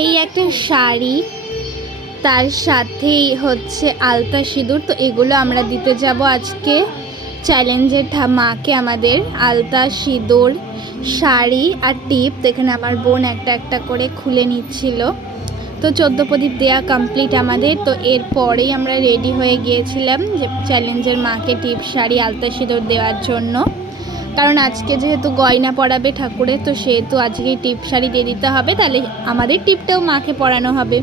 এই একটা শাড়ি, তার সাথেই হচ্ছে আলতা সিঁদুর। তো এগুলো আমরা দিতে যাব আজকে চ্যালেঞ্জের মাকে। আমাদের আলতা সিঁদুর, শাড়ি আর টিপ। তো এখানে আমার বোন একটা একটা করে খুলে নিচ্ছিল। তো 14 প্রদীপ দেওয়া কমপ্লিট আমাদের। তো এরপরেই আমরা রেডি হয়ে গিয়েছিলাম যে চ্যালেঞ্জের মাকে টিপ, শাড়ি, আলতা সিঁদুর দেওয়ার জন্য। কারণ আজকে যেহেতু গয়না পরাবে ঠাকুরের, তো সেহেতু আজকে টিপ শাড়ি দিয়ে দিতে হবে, তাহলে আমাদের টিপটাও মাকে পরানো হবে।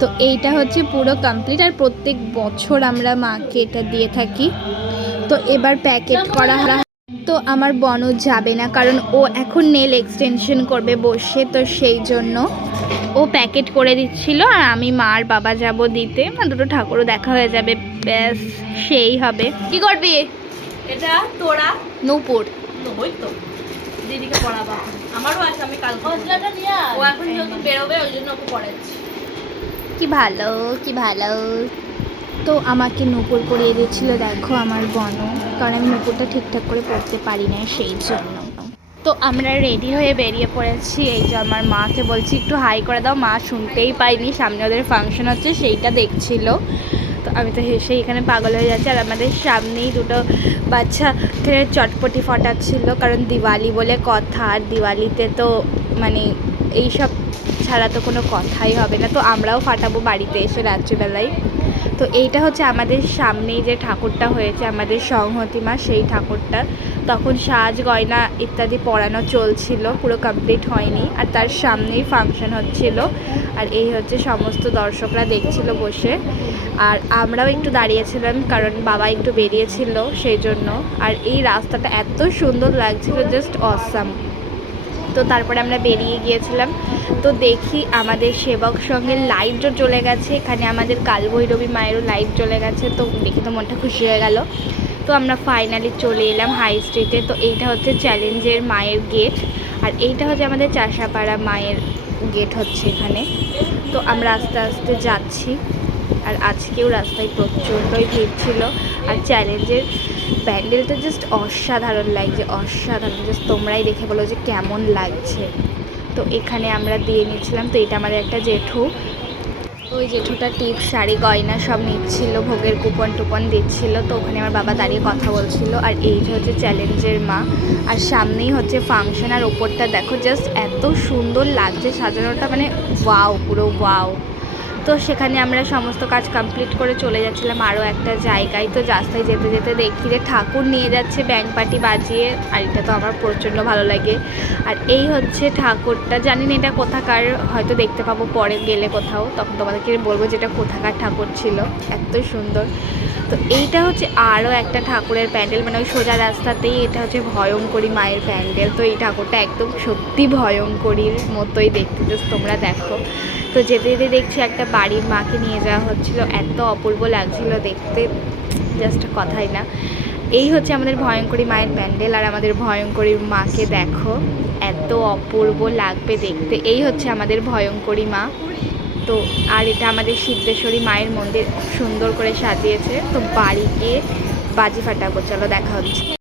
তো এইটা হচ্ছে পুরো কমপ্লিট। আর প্রত্যেক বছর আমরা মাকে এটা দিয়ে থাকি। তো এবার প্যাকেট করা হয়। তো আমার বনু যাবে না, কারণ ও এখন নেল এক্সটেনশন করবে বসে, তো সেই জন্য ও প্যাকেট করে দিচ্ছিল। আর আমি মা আর বাবা যাব দিতে, দুটো ঠাকুরও দেখা হয়ে যাবে, ব্যাস সেই হবে। কি করবি? এটা তোরা নূপুর ওই তো দিদিকে পড়াবা। আমারও আছে, আমি কাল পড়াটা নিয়ে ও এখন যেহেতু বেরোবে ওই জন্য ওকে পড়াচ্ছি। কি ভালো, কি ভালো। তো আমাকে নূপুর পরিয়ে দিচ্ছিল, দেখো আমার বনু, কারণ আমি নূপুরটা ঠিকঠাক করে পড়তে পারি না, সেই জন্য। তো আমরা রেডি হয়ে বেরিয়ে পড়েছি। এই যে আমার মাকে বলছি একটু হাই করে দাও, মা শুনতেই পাইনি, সামনে ওদের ফাংশন হচ্ছে সেইটা দেখছিল। তো আমি তো হেসে এখানে পাগল হয়ে যাচ্ছি। আর আমাদের সামনেই দুটো বাচ্চা এখানে চটপটি ফটাচ্ছিল, কারণ দিওয়ালি বলে কথা। আর দিওয়ালিতে তো মানে এইসব ছাড়া তো কোনো কথাই হবে না। তো আমরাও ফাটাবো বাড়িতে এসে রাত্রিবেলায়। তো এইটা হচ্ছে আমাদের সামনেই যে ঠাকুরটা হয়েছে আমাদের সংহতি মা, সেই ঠাকুরটা। তখন সাজ গয়না ইত্যাদি পরানো চলছিল, পুরো কমপ্লিট হয়নি। আর তার সামনেই ফাংশন হচ্ছিল। আর এই হচ্ছে সমস্ত দর্শকরা দেখছিল বসে। আর আমরাও একটু দাঁড়িয়েছিলাম, কারণ বাবা একটু বেরিয়েছিল সেই জন্য। আর এই রাস্তাটা এত সুন্দর লাগছিল, জাস্ট অসাম। তো তারপরে আমরা বেরিয়ে গিয়েছিলাম। তো দেখি আমাদের সেবক সঙ্গে লাইটও চলে গেছে, এখানে আমাদের কালভৈরবী মায়েরও লাইট চলে গেছে। তো দেখে তো মনটা খুশি হয়ে গেল। তো আমরা ফাইনালি চলে এলাম হাই স্ট্রিটে। তো এইটা হচ্ছে চ্যালেঞ্জের মায়ের গেট, আর এইটা হচ্ছে আমাদের চাষাপাড়া মায়ের গেট হচ্ছে এখানে। তো আমরা আস্তে আস্তে যাচ্ছি। আর আজকেও রাস্তায় প্রচণ্ডই ভিড় ছিল। আর চ্যালেঞ্জের প্যান্ডেলটা জাস্ট অসাধারণ লাগছে, অসাধারণ। জাস্ট তোমরাই দেখে বলো যে কেমন লাগছে। তো এখানে আমরা দিয়ে নিচ্ছিলাম। তো এটা আমাদের একটা জেঠু, ওই জেঠুটা টিপ, শাড়ি, গয়না সব নিচ্ছিল, ভোগের কুপন টুপন দিচ্ছিল। তো ওখানে আমার বাবা দাঁড়িয়ে কথা বলছিল। আর এই যে হচ্ছে চ্যালেঞ্জের মা, আর সামনেই হচ্ছে ফাংশন। আর ওপরটা দেখো, জাস্ট এত সুন্দর লাগছে সাজানোটা, মানে ওয়াও, পুরো ওয়াও। তো সেখানে আমরা সমস্ত কাজ কমপ্লিট করে চলে যাচ্ছিলাম আরও একটা জায়গায়। তো রাস্তায় যেতে যেতে দেখি যে ঠাকুর নিয়ে যাচ্ছে ব্যান্ড পার্টি বাজিয়ে, আর এটা তো আমার প্রচণ্ড ভালো লাগে। আর এই হচ্ছে ঠাকুরটা, জানি না এটা কোথাকার, হয়তো দেখতে পাবো পরে গেলে কোথাও, তখন তোমাদেরকে বলবো যে এটা কোথাকার ঠাকুর ছিল, এত সুন্দর। তো এইটা হচ্ছে আরও একটা ঠাকুরের প্যান্ডেল, মানে ওই সোজা রাস্তাতেই। এটা হচ্ছে ভয়ঙ্করী মায়ের প্যান্ডেল। তো এই ঠাকুরটা একদম সত্যি ভয়ঙ্করীর মতোই দেখতে, জাস্ট তোমরা দেখো। তো যেতে যেতে দেখছি একটা বাড়ির মাকে নিয়ে যাওয়া হচ্ছিল, এত অপূর্ব লাগছিল দেখতে, জাস্ট কথাই না। এই হচ্ছে আমাদের ভয়ঙ্করী মায়ের প্যান্ডেল। আর আমাদের ভয়ঙ্করী মাকে দেখো, এত অপূর্ব লাগবে দেখতে। এই হচ্ছে আমাদের ভয়ঙ্করী মা। তো আর এটা আমাদের সিদ্ধেশ্বরী মায়ের মন্দির, খুব সুন্দর করে সাজিয়েছে। তো বাড়ি গিয়ে বাজি ফাটাবো, চলো দেখা হচ্ছে।